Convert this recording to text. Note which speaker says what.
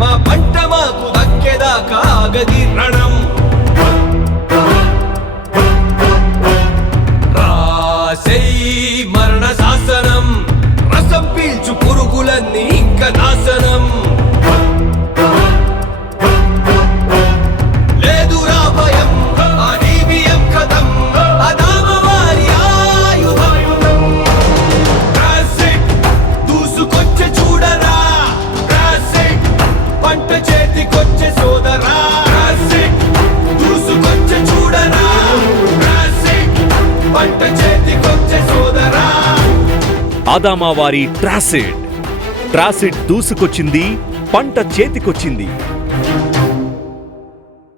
Speaker 1: మా పంట మాకు దక్కేదాకా ఆగది రణం. రాసై మరణ శాసనం రసం పీల్చు పురుగులన్నీ ఇంకా నాశనం. చేతికొచ్చే సోదరా దూసుకొచ్చే చూడరా పంట చేతికొచ్చే సోదరా.
Speaker 2: ఆదామా వారి ట్రాసిడ్. ట్రాసిడ్ దూసుకొచ్చింది పంట చేతికొచ్చింది.